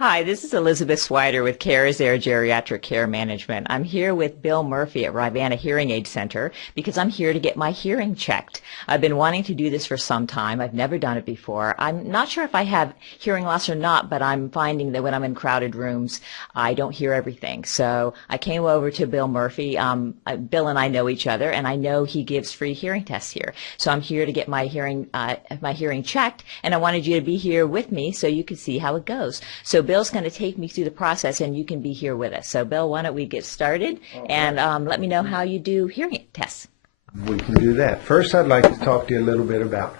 Hi, this is Elizabeth Swider with CARES Air Geriatric Care Management. I'm here with Bill Murphy at Rivanna Hearing Aid Center because I'm here to get my hearing checked. I've been wanting to do this for some time. I've never done it before. I'm not sure if I have hearing loss or not, but I'm finding that when I'm in crowded rooms, I don't hear everything. So I came over to Bill Murphy. Bill and I know each other, and I know he gives free hearing tests here. So I'm here to get my hearing checked, and I wanted you to be here with me so you could see how it goes. So Bill's going to take me through the process, and you can be here with us. So, Bill, why don't we get started, and let me know how you do hearing tests. We can do that. First, I'd like to talk to you a little bit about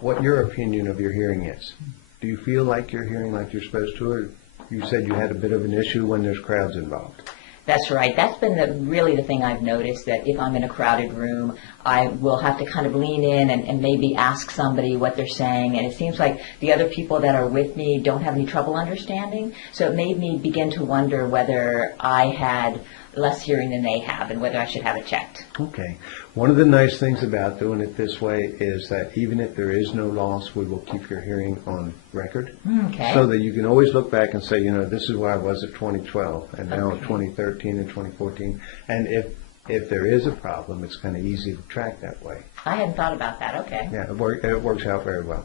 what your opinion of your hearing is. Do you feel like you're hearing like you're supposed to, or you said you had a bit of an issue when there's crowds involved? That's right. That's been really the thing I've noticed, that if I'm in a crowded room, I will have to kind of lean in and maybe ask somebody what they're saying. And it seems like the other people that are with me don't have any trouble understanding. So it made me begin to wonder whether I had less hearing than they have and whether I should have it checked. Okay. One of the nice things about doing it this way is that even if there is no loss, we will keep your hearing on record. Okay. So that you can always look back and say, you know, this is where I was at 2012 and now at 2013 and 2014. And if there is a problem, it's kind of easy to track that way. I hadn't thought about that. Okay. Yeah, it works out very well.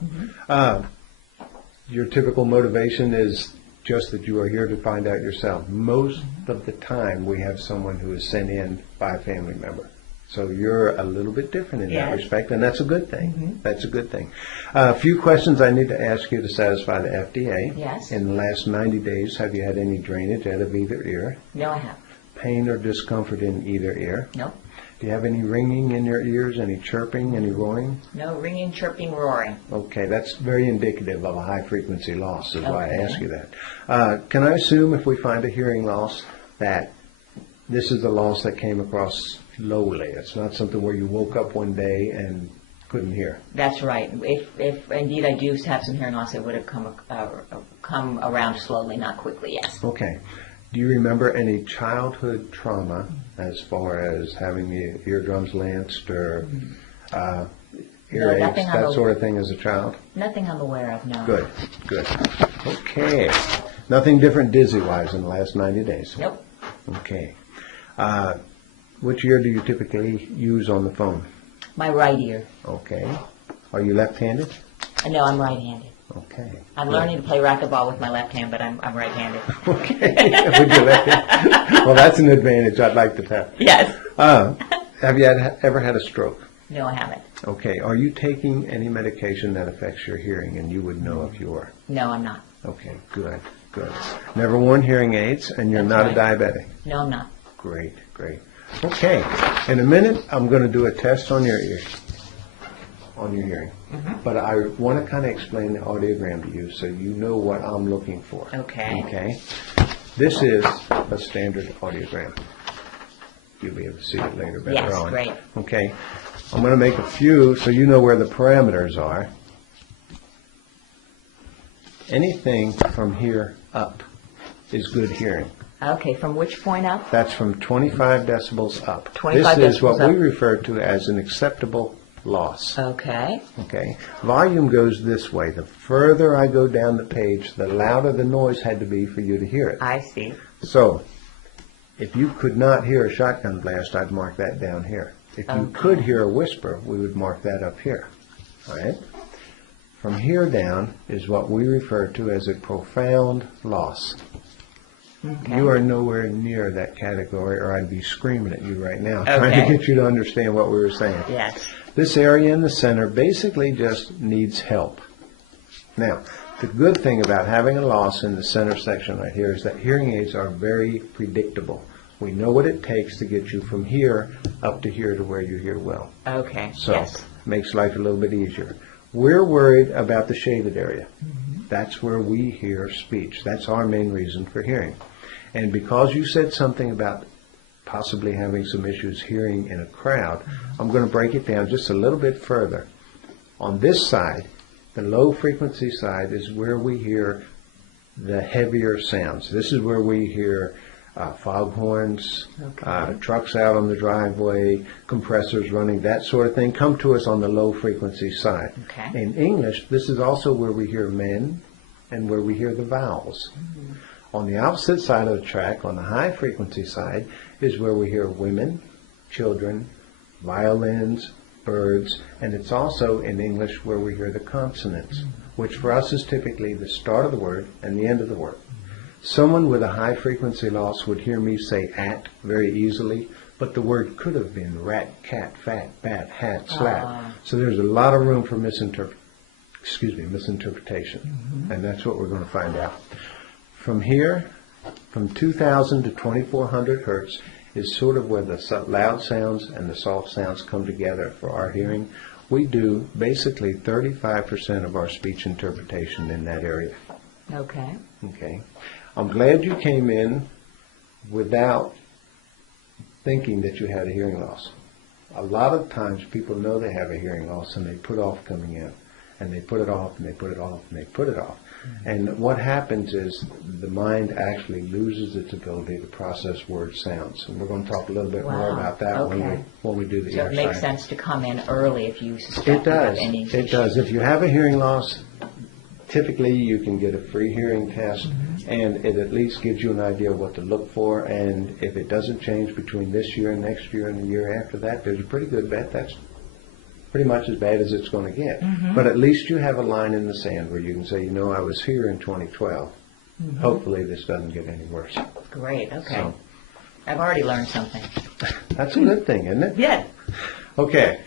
Your typical motivation is just that you are here to find out yourself. Most of the time we have someone who is sent in by a family member. So you're a little bit different in that respect, and that's a good thing. That's a good thing. A few questions I need to ask you to satisfy the FDA. Yes. In the last 90 days, have you had any drainage out of either ear? No, I haven't. Pain or discomfort in either ear? No. Do you have any ringing in your ears, any chirping, any roaring? No ringing, chirping, roaring. Okay, that's very indicative of a high-frequency loss, is why I ask you that. Can I assume if we find a hearing loss that this is a loss that came across slowly? It's not something where you woke up one day and couldn't hear? That's right. If indeed I do have some hearing loss, it would have come around slowly, not quickly, yes. Okay. Do you remember any childhood trauma as far as having the eardrums lanced or earaches, that sort of thing as a child? Nothing I'm aware of, no. Good, good. Okay. Nothing different dizzy-wise in the last 90 days? Nope. Okay. Which ear do you typically use on the phone? My right ear. Okay. Are you left-handed? No, I'm right-handed. Okay. I'm learning to play racquetball with my left hand, but I'm right-handed. Okay. With your left hand? Well, that's an advantage I'd like to have. Yes. Have you ever had a stroke? No, I haven't. Okay. Are you taking any medication that affects your hearing, and you would know if you were? No, I'm not. Okay. Good. Good. Never worn hearing aids, and you're not a diabetic? No, I'm not. Great. Great. Okay. In a minute, I'm going to do a test on your ears, on your hearing. But I want to kind of explain the audiogram to you so you know what I'm looking for. Okay. Okay. This is a standard audiogram. You'll be able to see it later better on. Yes, great. Okay. I'm going to make a few so you know where the parameters are. Anything from here up is good hearing. Okay, from which point up? That's from 25 decibels up. 25 this is decibels what up. we refer to as an acceptable loss. Okay. Okay. Volume goes this way. The further I go down the page, the louder the noise had to be for you to hear it. I see. So, if you could not hear a shotgun blast, I'd mark that down here. If you could hear a whisper, we would mark that up here. All right? From here down is what we refer to as a profound loss. Okay. You are nowhere near that category, or I'd be screaming at you right now, trying to get you to understand what we were saying. Yes. This area in the center basically just needs help. Now, the good thing about having a loss in the center section right here is that hearing aids are very predictable. We know what it takes to get you from here up to here to where you hear well. Okay. So, yes. Makes life a little bit easier. We're worried about the shaded area. That's where we hear speech. That's our main reason for hearing. And because you said something about possibly having some issues hearing in a crowd, I'm going to break it down just a little bit further. On this side, the low frequency side is where we hear the heavier sounds. This is where we hear foghorns, trucks out on the driveway, compressors running, that sort of thing, come to us on the low frequency side. Okay. In English, this is also where we hear men, and where we hear the vowels. On the opposite side of the track, on the high frequency side, is where we hear women, children, violins, birds, and it's also in English where we hear the consonants, which for us is typically the start of the word and the end of the word. Someone with a high frequency loss would hear me say at very easily, but the word could have been rat, cat, fat, bat, hat, slap. So there's a lot of room for misinterpretation, and that's what we're going to find out. From here, from 2000 to 2400 hertz is sort of where the loud sounds and the soft sounds come together for our hearing. We do basically 35% of our speech interpretation in that area. Okay. Okay. I'm glad you came in without thinking that you had a hearing loss. A lot of times people know they have a hearing loss and they put off coming in. And they put it off, and they put it off, and they put it off. And what happens is the mind actually loses its ability to process word sounds. And we're going to talk a little bit more about that when we do the So ear it makes side. sense to come in early if you suspect It you have does. any It issues. does. If you have a hearing loss, typically you can get a free hearing test, and it at least gives you an idea of what to look for. And if it doesn't change between this year and next year and the year after that, there's a pretty good bet that's pretty much as bad as it's going to get. But at least you have a line in the sand where you can say, you know, I was here in 2012. Hopefully this doesn't get any worse. Great, okay. So, I've already learned something. that's a good thing, isn't it? Yeah. Okay.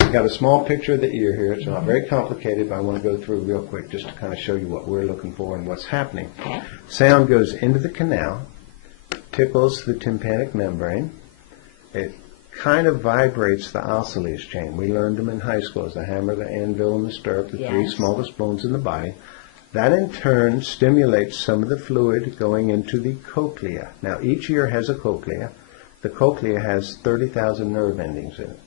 We've got a small picture of the ear here. It's not very complicated, but I want to go through real quick just to kind of show you what we're looking for and what's happening. Okay. Sound goes into the canal, tickles the tympanic membrane. It kind of vibrates the oscillus chain. We learned them in high school as the hammer, the anvil, and the stirrup, the three Yes. smallest bones in the body. That in turn stimulates some of the fluid going into the cochlea. Now each ear has a cochlea. The cochlea has 30,000 nerve endings in it.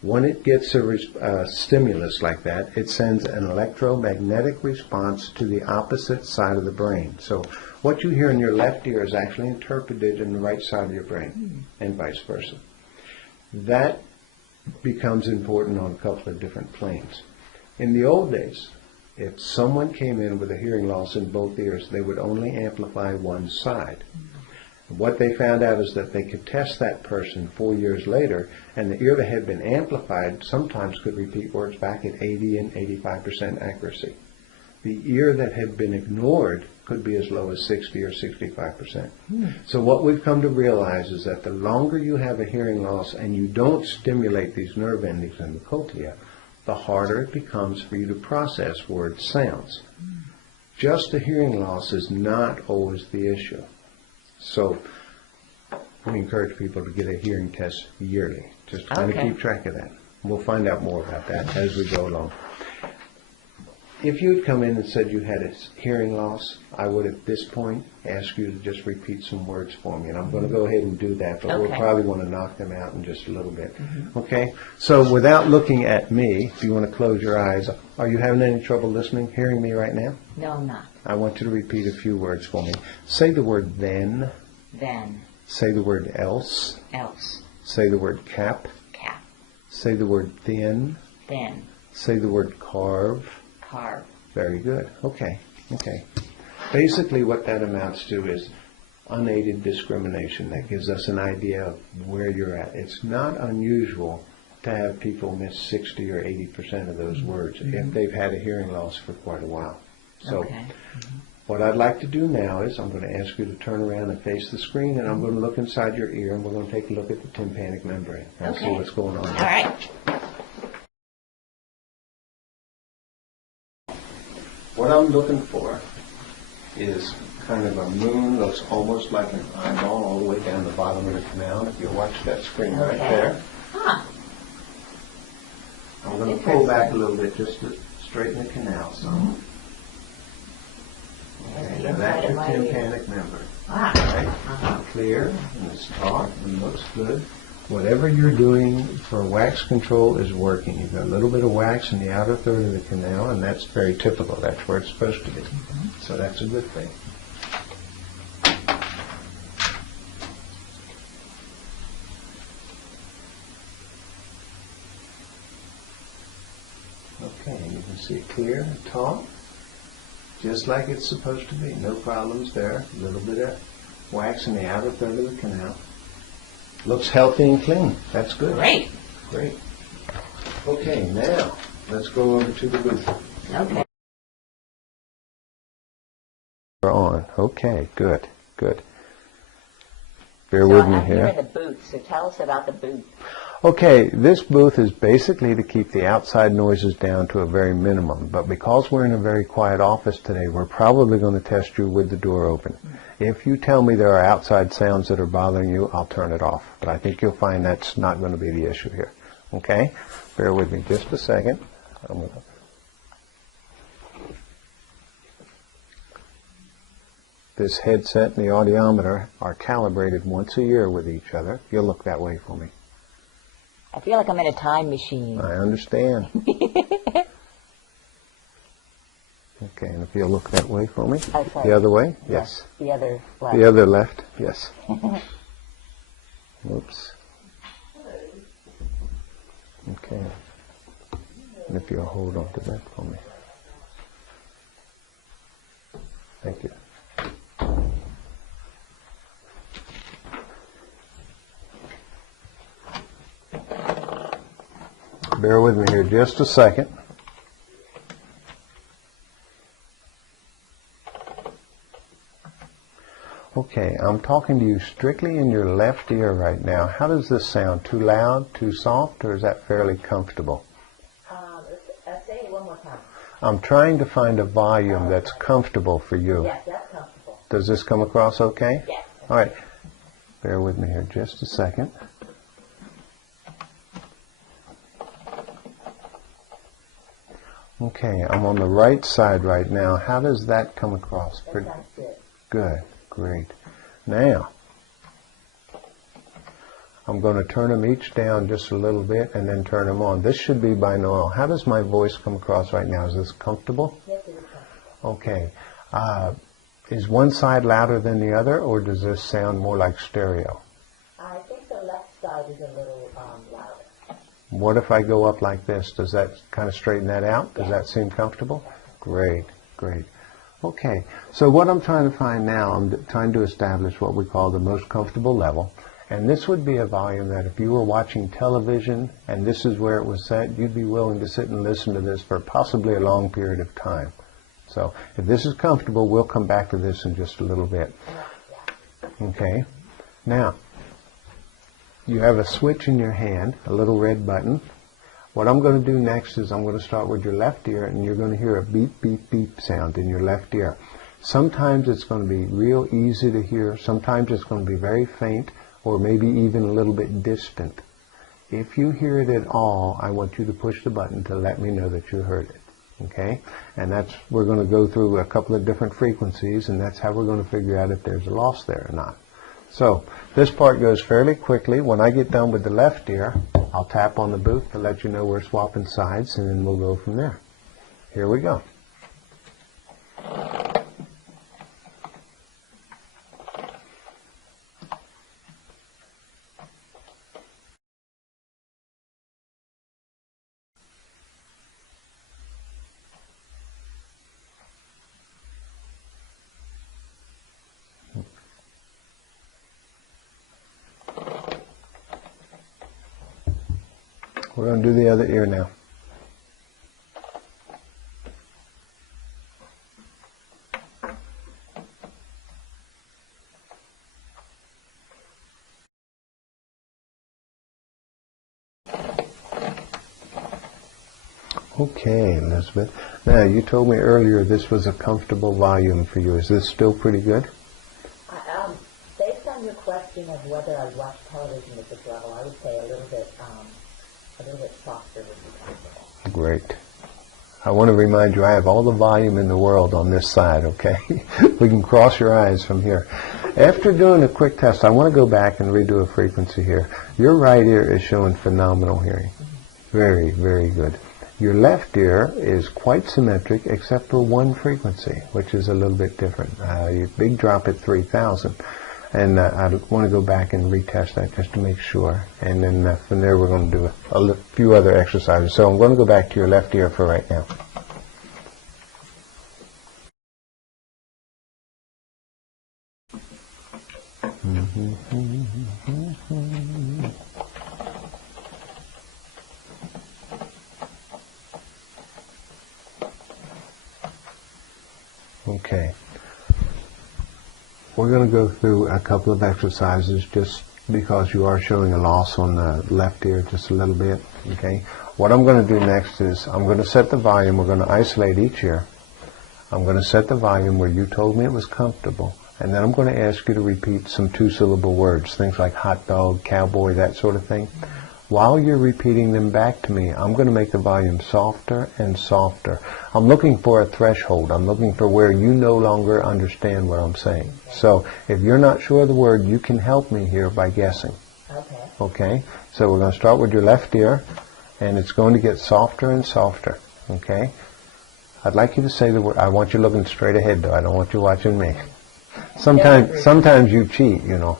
When it gets a stimulus like that, it sends an electromagnetic response to the opposite side of the brain. So what you hear in your left ear is actually interpreted in the right side of your brain, and vice versa. That becomes important on a couple of different planes. In the old days, if someone came in with a hearing loss in both ears, they would only amplify one side. What they found out is that they could test that person 4 years later, and the ear that had been amplified sometimes could repeat words back at 80 and 85% accuracy. The ear that had been ignored could be as low as 60 or 65%. So what we've come to realize is that the longer you have a hearing loss and you don't stimulate these nerve endings in the cochlea, the harder it becomes for you to process word sounds. Just a hearing loss is not always the issue. So we encourage people to get a hearing test yearly. Just kind of keep track of that. We'll find out more about that as we go along. If you had come in and said you had a hearing loss, I would at this point ask you to just repeat some words for me. And I'm going to go ahead and do that, but we'll probably want to knock them out in just a little bit. Okay? So without looking at me, if you want to close your eyes, are you having any trouble listening, hearing me right now? No, I'm not. I want you to repeat a few words for me. Say the word then. Then. Say the word else. Else. Say the word cap. Cap. Say the word thin. Then. Say the word carve. Carve. Very good. Okay. Okay. Basically what that amounts to is unaided discrimination. That gives us an idea of where you're at. It's not unusual to have people miss 60 or 80% of those words if they've had a hearing loss for quite a while. So what I'd like to do now is I'm going to ask you to turn around and face the screen, and I'm going to look inside your ear, and we're going to take a look at the tympanic membrane and see what's going on there. All right. What I'm looking for is kind of a moon, looks almost like an eyeball all the way down the bottom of the canal. If you watch that screen right there. Huh. I'm going to pull back a little bit just to straighten the canal some. Okay, now that's your tympanic membrane. Right? Clear, and it's taut, and looks good. Whatever you're doing for wax control is working. You've got a little bit of wax in the outer third of the canal, and that's very typical. That's where it's supposed to be. So that's a good thing. Okay, you can see it clear and taut. just like it's supposed to be. No problems there. A little bit of wax in the outer third of the canal. Looks healthy and clean. That's good. Great. Great. Okay, now let's go over to the booth. Okay. We're on. Okay, good, good. Bear So with me I'm here here. in the booth, so tell us about the booth. Okay, this booth is basically to keep the outside noises down to a very minimum. But because we're in a very quiet office today, we're probably going to test you with the door open. If you tell me there are outside sounds that are bothering you, I'll turn it off. But I think you'll find that's not going to be the issue here. Okay? Bear with me just a second. This headset and the audiometer are calibrated once a year with each other. You'll look that way for me. I feel like I'm in a time machine. I understand. Okay, and if you'll look that way for me. Oh, sorry. The other way? Yes. The other left. The other left? Yes. Oops. Okay. And if you'll hold on to that for me. Thank you. Bear with me here just a second. Okay, I'm talking to you strictly in your left ear right now. How does this sound? Too loud, too soft, or is that fairly comfortable? Say it one more time. I'm trying to find a volume that's comfortable for you. Yes, that's comfortable. Does this come across okay? Yes. All right. Bear with me here just a second. Okay, I'm on the right side right now. How does that come across? That sounds good. Good, great. Now, I'm going to turn them each down just a little bit and then turn them on. This should be binaural. How does my voice come across right now? Is this comfortable? Yes, it is comfortable. Okay. Is one side louder than the other, or does this sound more like stereo? I think the left side is a little louder. What if I go up like this? Does that kind of straighten that out? Does that seem comfortable? Great, great. Okay, so what I'm trying to find now, I'm trying to establish what we call the most comfortable level. And this would be a volume that if you were watching television and this is where it was set, you'd be willing to sit and listen to this for possibly a long period of time. So if this is comfortable, we'll come back to this in just a little bit. Okay, now, you have a switch in your hand, a little red button. What I'm going to do next is I'm going to start with your left ear, and you're going to hear a beep, beep, beep sound in your left ear. Sometimes it's going to be real easy to hear. Sometimes it's going to be very faint, or maybe even a little bit distant. If you hear it at all, I want you to push the button to let me know that you heard it. Okay? And we're going to go through a couple of different frequencies, and that's how we're going to figure out if there's a loss there or not. So this part goes fairly quickly. When I get done with the left ear, I'll tap on the booth to let you know we're swapping sides, and then we'll go from there. Here we go. We're going to do the other ear now. Okay, Elizabeth. Now, you told me earlier this was a comfortable volume for you. Is this still pretty good? Based on your question of whether I watch television at this level, I would say a little bit softer would be comfortable. Great. I want to remind you I have all the volume in the world on this side, okay? We can cross your eyes from here. After doing a quick test, I want to go back and redo a frequency here. Your right ear is showing phenomenal hearing. Very, very good. Your left ear is quite symmetric except for one frequency, which is a little bit different. Your big drop at 3,000. And I want to go back and retest that just to make sure. And then from there we're going to do a few other exercises. So I'm going to go back to your left ear for right now. Okay. We're going to go through a couple of exercises just because you are showing a loss on the left ear just a little bit. Okay. What I'm going to do next is I'm going to set the volume. We're going to isolate each ear. I'm going to set the volume where you told me it was comfortable. And then I'm going to ask you to repeat some two-syllable words, things like hot dog, cowboy, that sort of thing. While you're repeating them back to me, I'm going to make the volume softer and softer. I'm looking for a threshold. I'm looking for where you no longer understand what I'm saying. So if you're not sure of the word, you can help me here by guessing. Okay. Okay? So we're going to start with your left ear, and it's going to get softer and softer. Okay? I'd like you to say the word. I want you looking straight ahead, though. I don't want you watching me. Sometimes you cheat, you know.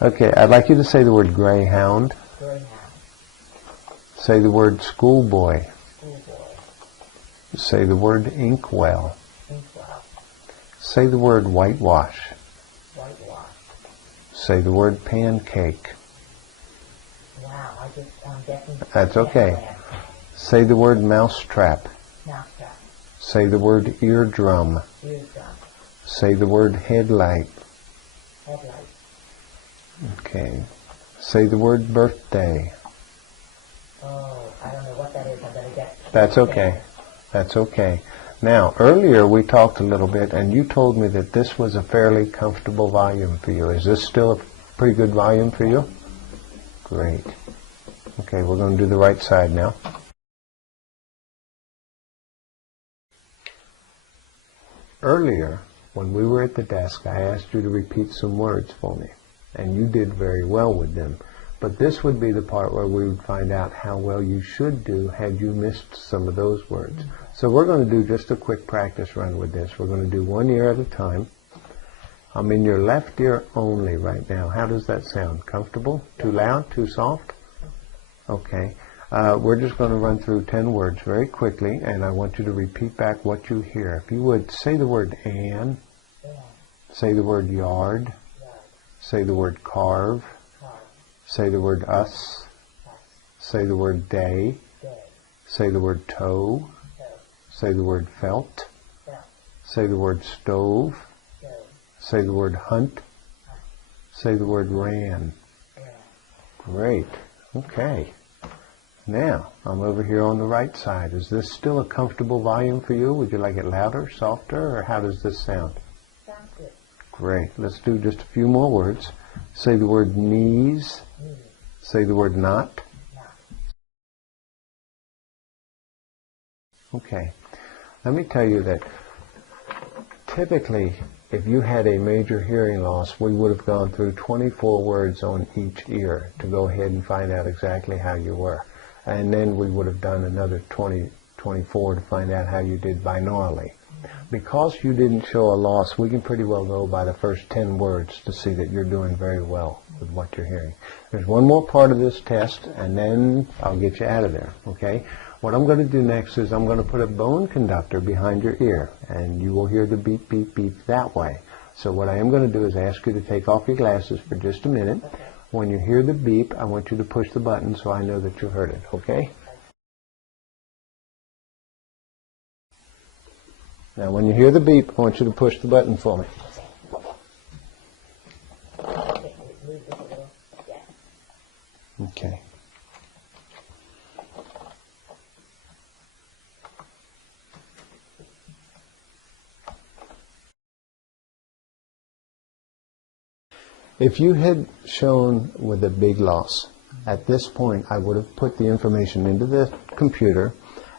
Okay, I'd like you to say the word greyhound. Greyhound. Say the word schoolboy. Schoolboy. Say the word inkwell. Inkwell. Say the word whitewash. Whitewash. Say the word pancake. Wow, I'm guessing. That's okay. Say the word mousetrap. Mousetrap. Say the word eardrum. Eardrum. Say the word headlight. Headlight. Okay. Say the word birthday. Oh, I don't know what that is. I'm going to guess. That's okay. That's okay. Now, earlier we talked a little bit, and you told me that this was a fairly comfortable volume for you. Is this still a pretty good volume for you? Great. Okay, we're going to do the right side now. Earlier, when we were at the desk, I asked you to repeat some words for me, and you did very well with them. But this would be the part where we would find out how well you should do had you missed some of those words. So we're going to do just a quick practice run with this. We're going to do one ear at a time. I'm in your left ear only right now. How does that sound? Comfortable? Too loud? Too soft? Okay. We're just going to run through 10 words very quickly, and I want you to repeat back what you hear. If you would, say the word and, say the word yard, say the word carve, say the word us, say the word day, say the word toe, say the word felt, say the word stove, say the word hunt, say the word ran. Great. Okay. Now, I'm over here on the right side. Is this still a comfortable volume for you? Would you like it louder, softer, or how does this sound? Sounds good. Great. Let's do just a few more words. Say the word knees. Say the word not. Okay. Let me tell you that typically, if you had a major hearing loss, we would have gone through 24 words on each ear to go ahead and find out exactly how you were. And then we would have done another 24 to find out how you did binaurally. Because you didn't show a loss, we can pretty well go by the first 10 words to see that you're doing very well with what you're hearing. There's one more part of this test, and then I'll get you out of there, okay? What I'm going to do next is I'm going to put a bone conductor behind your ear, and you will hear the beep, beep, beep that way. So what I am going to do is ask you to take off your glasses for just a minute. Okay. When you hear the beep, I want you to push the button so I know that you heard it, okay? Now when you hear the beep, I want you to push the button for me. Okay. If you had shown with a big loss, at this point I would have put the information into the computer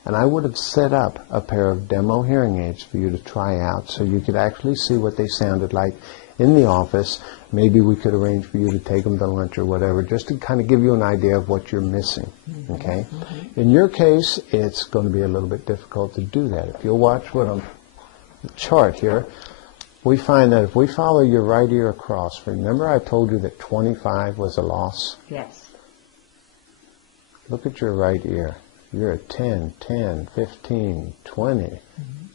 and I would have set up a pair of demo hearing aids for you to try out so you could actually see what they sounded like in the office. Maybe we could arrange for you to take them to lunch or whatever, just to kind of give you an idea of what you're missing, okay? In your case, it's going to be a little bit difficult to do that. If you'll watch what I'm, the chart here, we find that if we follow your right ear across, remember I told you that 25 was a loss? Yes. Look at your right ear. You're at 10, 10, 15, 20,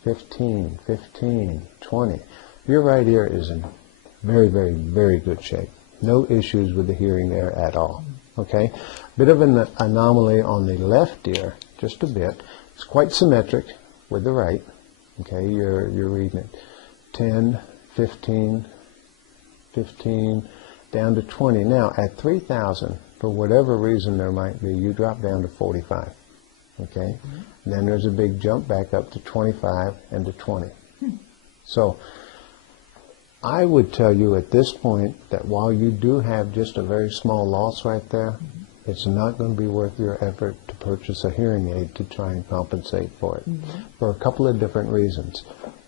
15, 15, 20. Your right ear is in Very, very, very good shape. No issues with the hearing there at all. Okay? Bit of an anomaly on the left ear, just a bit. It's quite symmetric with the right. Okay, you're reading it 10, 15, 15, down to 20. Now, at 3,000, for whatever reason there might be, you drop down to 45. Okay? And then there's a big jump back up to 25 and to 20. So, I would tell you at this point that while you do have just a very small loss right there, it's not going to be worth your effort to purchase a hearing aid to try and compensate for it, for a couple of different reasons.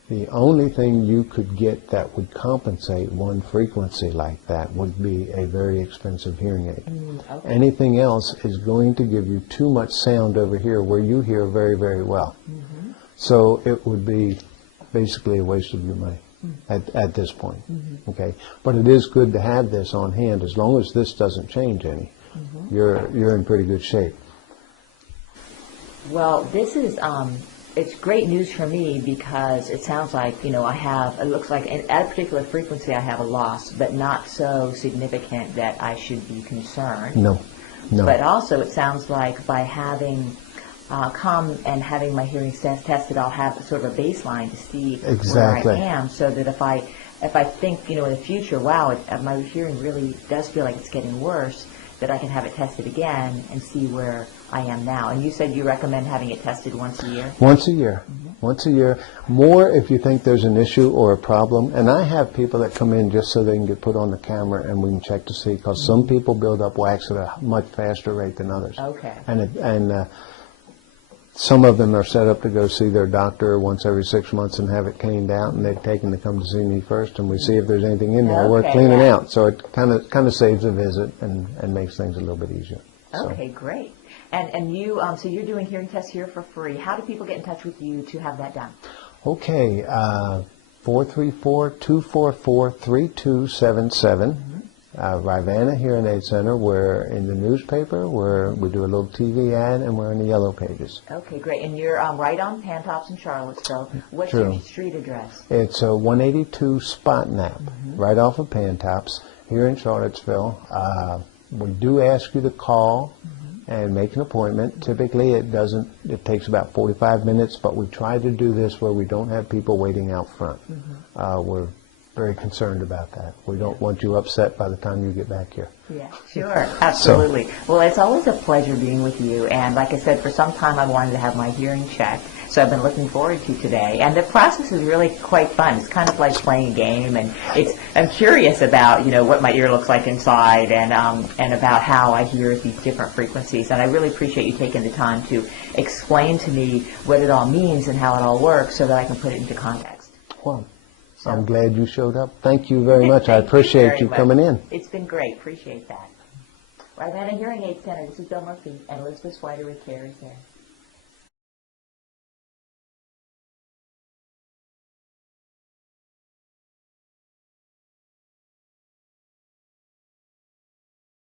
The only thing you could get that would compensate one frequency like that would be a very expensive hearing aid. Okay. Anything else is going to give you too much sound over here where you hear very, very well. So it would be basically a waste of your money at this point. Okay, but it is good to have this on hand as long as this doesn't change any. You're in pretty good shape. Well, this is it's great news for me because it sounds like, you know, it looks like at a particular frequency I have a loss, but not so significant that I should be concerned. No. But also it sounds like by having come and having my hearing tested, I'll have sort of a baseline to see where I am, so that if I think, you know, in the future, wow, my hearing really does feel like it's getting worse, that I can have it tested again and see where I am now. And you said you recommend having it tested once a year? Once a year. Once a year. More if you think there's an issue or a problem. And I have people that come in just so they can get put on the camera and we can check to see, because some people build up wax at a much faster rate than others. Okay. And some of them are set up to go see their doctor once every 6 months and have it cleaned out, and they've taken to come to see me first, and we see if there's anything in there worth cleaning out. So it kind of saves a visit and makes things a little bit easier. Okay, great. And you, so you're doing hearing tests here for free. How do people get in touch with you to have that done? Okay, 434-244-3277. Rivanna Hearing Aid Center. We're in the newspaper, we do a little TV ad, and we're in the yellow pages. Okay, great. And you're right on Pantops in Charlottesville. What's your street address? It's 182 Spotnap, right off of Pantops, here in Charlottesville. We do ask you to call and make an appointment. Typically, it takes about 45 minutes, but we try to do this where we don't have people waiting out front. We're very concerned about that. We don't want you upset by the time you get back here. Yeah, sure, absolutely. Well, it's always a pleasure being with you, and like I said, for some time I wanted to have my hearing checked, so I've been looking forward to today. And the process is really quite fun. It's kind of like playing a game, and I'm curious about, you know, what my ear looks like inside, and about how I hear at these different frequencies. And I really appreciate you taking the time to explain to me what it all means and how it all works, so that I can put it into context. Well, I'm glad you showed up. Thank you very much. I appreciate you coming in. It's been great. Appreciate that. Rivanna Hearing Aid Center. This is Bill Murphy and Elizabeth Swider with Carers there.